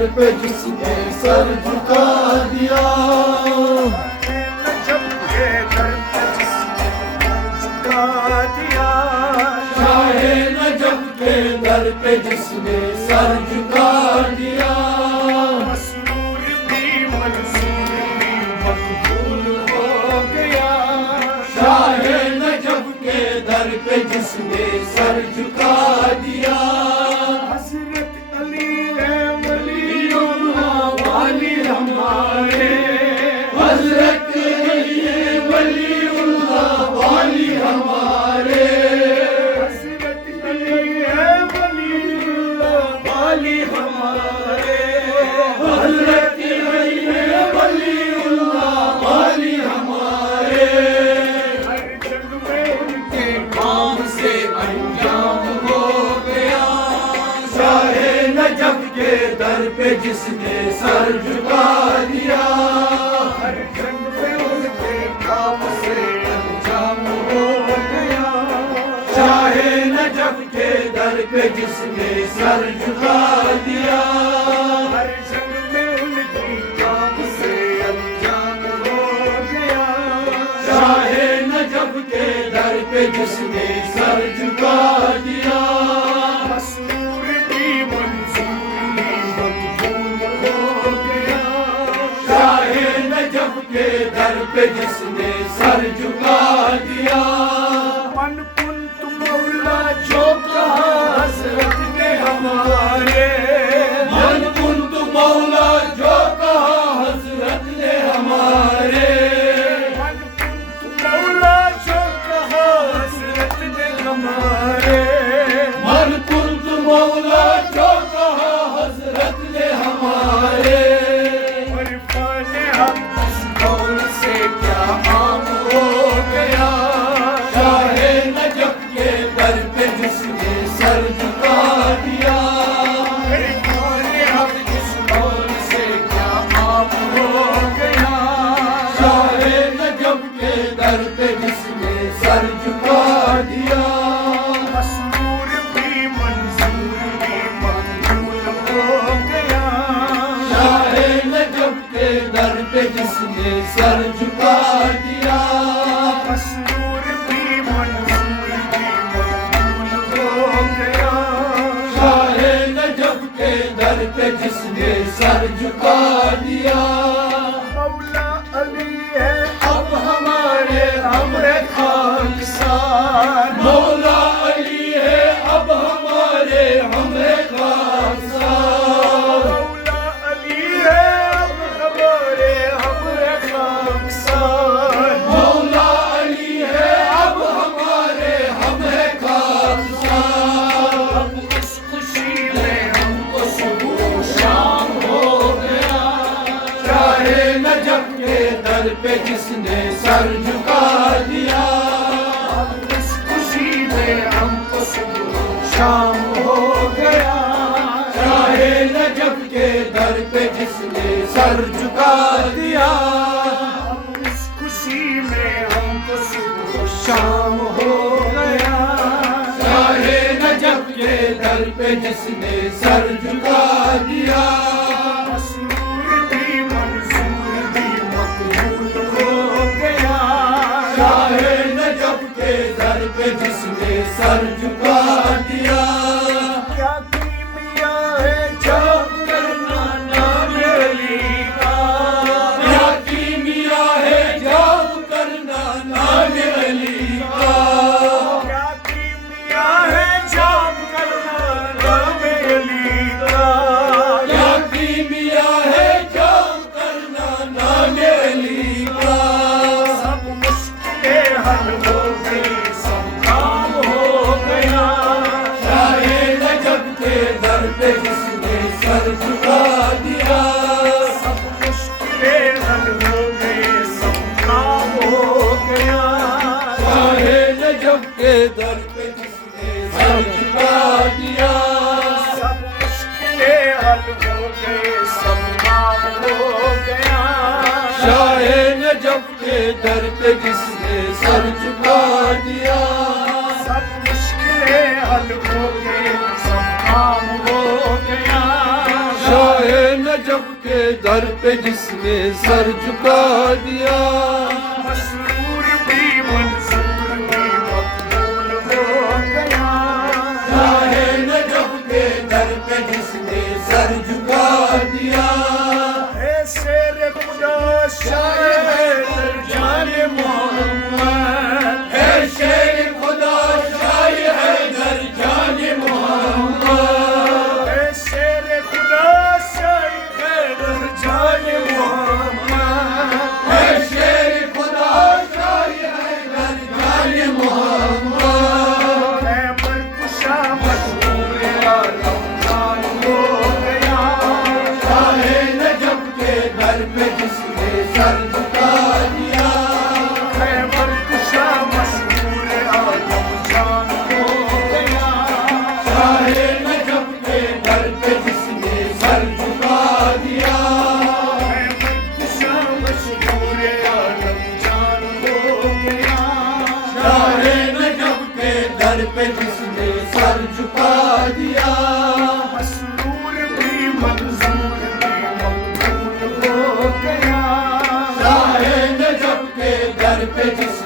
در پہ جس نے سر جھکا دیا، شاہ نجف کے در پہ جس نے سر جھکا دیا، مسرور بھی منصور بھی مقبول ہو گیا، شاہ نجف کے در پہ جس نے سر جھکا دیا، حضرت علی ہے ولی اللہ والی ہمارے، حضرت علی ہے ولی اللہ والی ہمارے، حضرت علی ہے ولی اللہ والی ہمارے، حضرت علی ہے ولی اللہ والی ہمارے، ہر جنگ میں ان کے کام سے انجام ہو گیا، شاہ نجف کے در پہ جس نے سر جھکا دیا، ہر جنگ میں ان کے کام سے انجام ہو گیا، شاہ نجف کے در پہ جس نے سر جھکا دیا، ہر جنگ میں ان کی کام سے انجام ہو گیا، شاہ نجف کے در پہ جس نے سر جھکا دیا، مسرور بھی منصور بھی مقبول ہو گیا، شاہ نجف کے در پہ جس نے سر جھکا دیا، من کنت مولا جو کہا حضرت نے ہمارے، من کنت مولا جو کہا حضرت نے ہمارے، من کنت مولا جو کہا حضرت نے ہمارے، من کنت مولا جو کہا حضرت نے ہمارے، عرفان حق اس قول سے کیا عام ہو گیا، شاہ نجف کے در پہ جس نے سر جھکا دیا، عرفان حق اس قول سے کیا عام ہو گیا، شاہ نجف کے در پہ جس نے سر جھکا دیا، مسرور بھی منصور بھی مقبول ہو گیا، شاہ نجف کے در پہ جس نے سر جھکا دیا، مسرور بھی منصور بھی مقبول ہو گیا، شاہ نجف کے در پہ جس نے سر جھکا دیا، مولا علی ہے اب ہمارے ہمرے خاکسار، مولا علی ہے اب ہمارے ہمیں خاکسار، مولا علی ہے اب ہمارے ہمرے خاکسار، مولا علی ہے اب ہمارے ہمیں خاکسار، اب اس خوشی میں ہم کو صبح و شام ہو گیا، شاہ نجف کے در پہ جس نے سر جھکا دیا، اب اس خوشی میں ہم کو صبح و شام ہو گیا، شاہ نجف کے در پہ جس نے سر جھکا دیا، اب اس خوشی میں ہم کو صبح و شام ہو گیا، شاہ نجف کے در پہ جس نے سر جھکا دیا، مسرور بھی منصور بھی مقبول ہو گیا، شاہ نجف کے در پہ جس نے سر جھکا دیا، کیا کیمیا ہے جب کرنا نام علی کا، کیا کیمیا ہے جب کرنا نام علی کا، کیا کیمیا ہے جب کرنا نام علی کا، کیا کیمیا ہے جب کرنا نام علی کا، سب مشکلیں حل ہو گئی سب کام ہو گیا، شاہ نجف کے در پہ جس نے سر جھکا دیا، سب مشکلیں حل ہو گئی سب کام ہو گیا، شاہ نجف کے در پہ جس نے سر جھکا دیا، سب مشکلیں حل ہو گئی سب کام ہو گیا، شاہ نجف کے در پہ جس نے سر جھکا دیا، سب مشکلیں حل ہو گئی سب کام ہو گیا، شاہ نجف کے در پہ جس نے سر جھکا دیا مسرور بھی منصور بھی مقبول ہو گیا شاہ نجف کے در پہ جس نے سر جھکا دیا اے شیر خدا شاہ حیدر جان محمد اے شیر خدا شاہ حیدر جان محمد اے شیر خدا شاہ حیدر جان محمد اے شیر خدا شاہ حیدر جان محمد خیبر کشا مشہور عالم جان ہو گیا شاہ نجف کے در پہ جس نے سر جھکا دیا خیبر کشا مشہور عالم جان ہو گیا شاہ نجف کے در پہ جس نے سر جھکا دیا خیبر کشا مشہور عالم جان ہو گیا شاہ نجف کے در پہ جس نے سر جھکا دیا مسرور بھی منظور بھی مقبول ہو گیا شاہ نجف کے در پہ جس